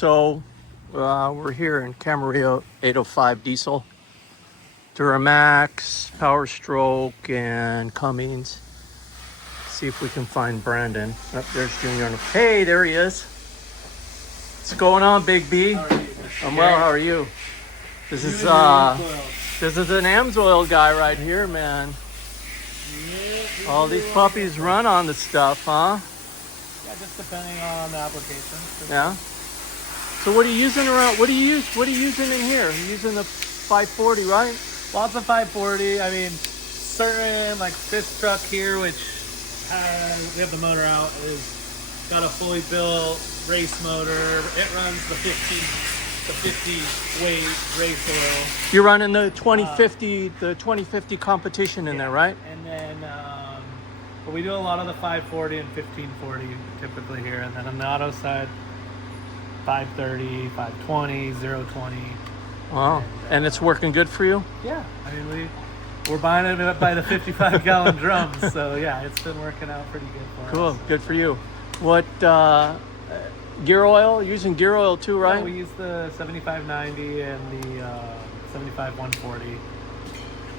So we're here in Camarillo 805 diesel, Duramax, Power Stroke, and Cummins. See if we can find Brandon. Oh, there's Junior. Hey, there he is. What's going on, Big B? How are you? I'm well. How are you? This is an AMSOIL guy right here, man. All these puppies run on the stuff, huh? Yeah, just depending on the application. Yeah. So what are you using around? What are you using in here? You're using the 540, right? Lots of 540. I mean, certain like this truck here, which we have the motor out, is got a fully built race motor. It runs the 50 weight race oil. You're running the 2050 competition in there, right? And then, but we do a lot of the 540 and 1540 typically here, and then on the auto side, 530, 520, 020. Wow. And it's working good for you? Yeah, I mean we're buying it up by the 55-gallon drums, so yeah, it's been working out pretty good for us. Cool, good for you. What gear oil? Using gear oil too, right? Yeah, we use the 7590 and the 75140.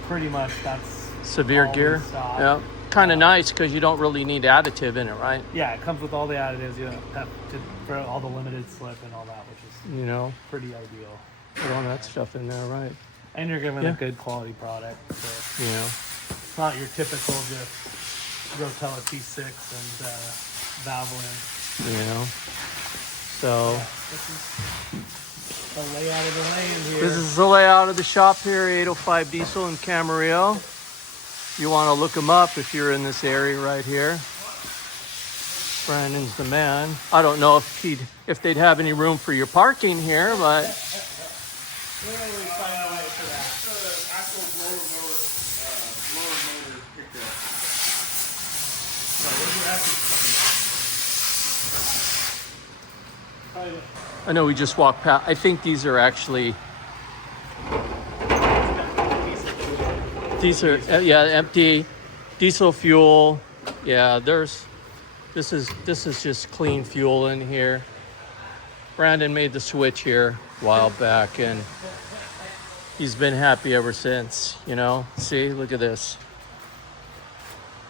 Pretty much that's severe gear. Yeah, kind of nice because you don't really need additive in it, right? Yeah, it comes with all the additives. You don't have to for all the limited slip and all that, which is pretty ideal. Put all that stuff in there, right? And you're giving a good quality product. So it's not your typical just Rotella T6 and Valvoline. So this is the layout of the lane here. This is the layout of the shop here, 805 Diesel in Camarillo. You want to look them up if you're in this area right here. Brandon's the man. I don't know if they'd have any room for your parking here, but We'll find a way for that. So the actual blower motor pickup. So what do you have? I know we just walked past. I think these are actually empty diesel fuel. Yeah, this is just clean fuel in here. Brandon made the switch here a while back and he's been happy ever since, See, look at this.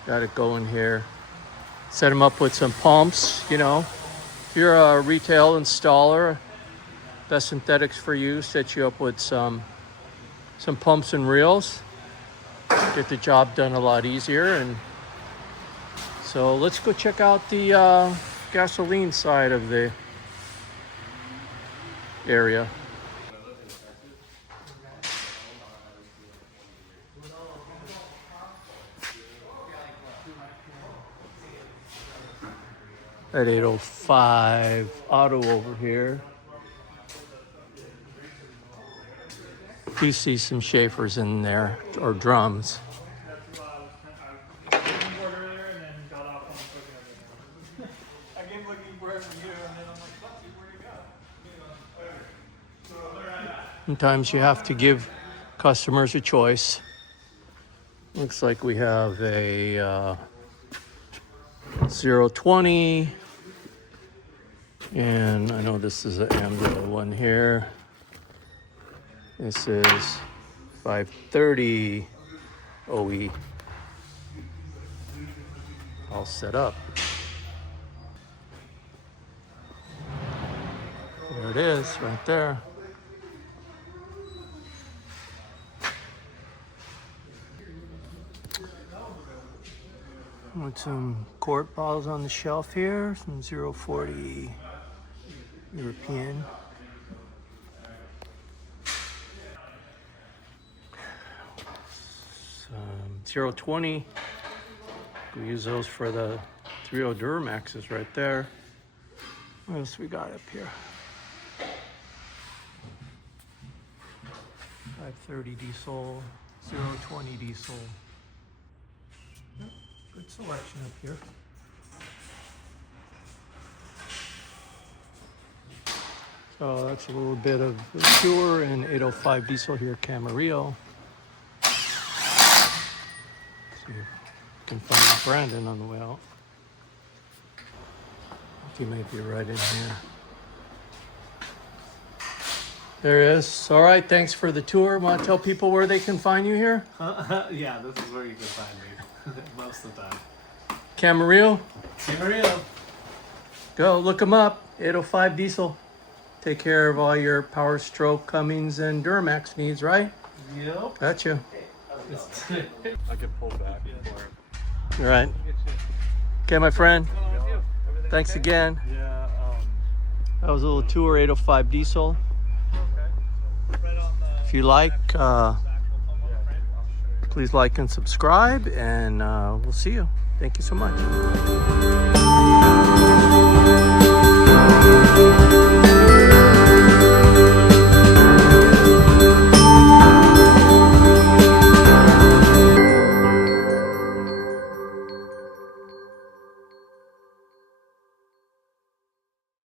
Got it going here. Set him up with some pumps, If you're a retail installer, Best Synthetics for you, set you up with some pumps and reels. Get the job done a lot easier. And so let's go check out the gasoline side of the area. At 805 auto over here. You see some Schaefers in there, or drums. Sometimes you have to give customers a choice. Looks like we have a 020, and I know this is an AMSOIL one here. This is 530 OE. All set up. There it is, right there. With some quart bottles on the shelf here, some 040 European. Some 020. We use those for the 30 Duramaxes right there. What else we got up here? 530 diesel, 020 diesel. Good selection up here. So that's a little bit of the tour in 805 diesel here, Camarillo. See if we can find Brandon on the way out. He might be right in here. There it is. All right, thanks for the tour. Want to tell people where they can find you here? Yeah, this is where you can find me most of the time. Camarillo, Camarillo. go look them up. 805 diesel. Take care of all your Power Stroke, Cummins, and Duramax needs, right? Yep. Gotcha. I can pull back for it. All right. Okay, my friend. Thanks again. Yeah. That was a little tour, 805 diesel. If you like, please like and subscribe, and we'll see you. Thank you so much.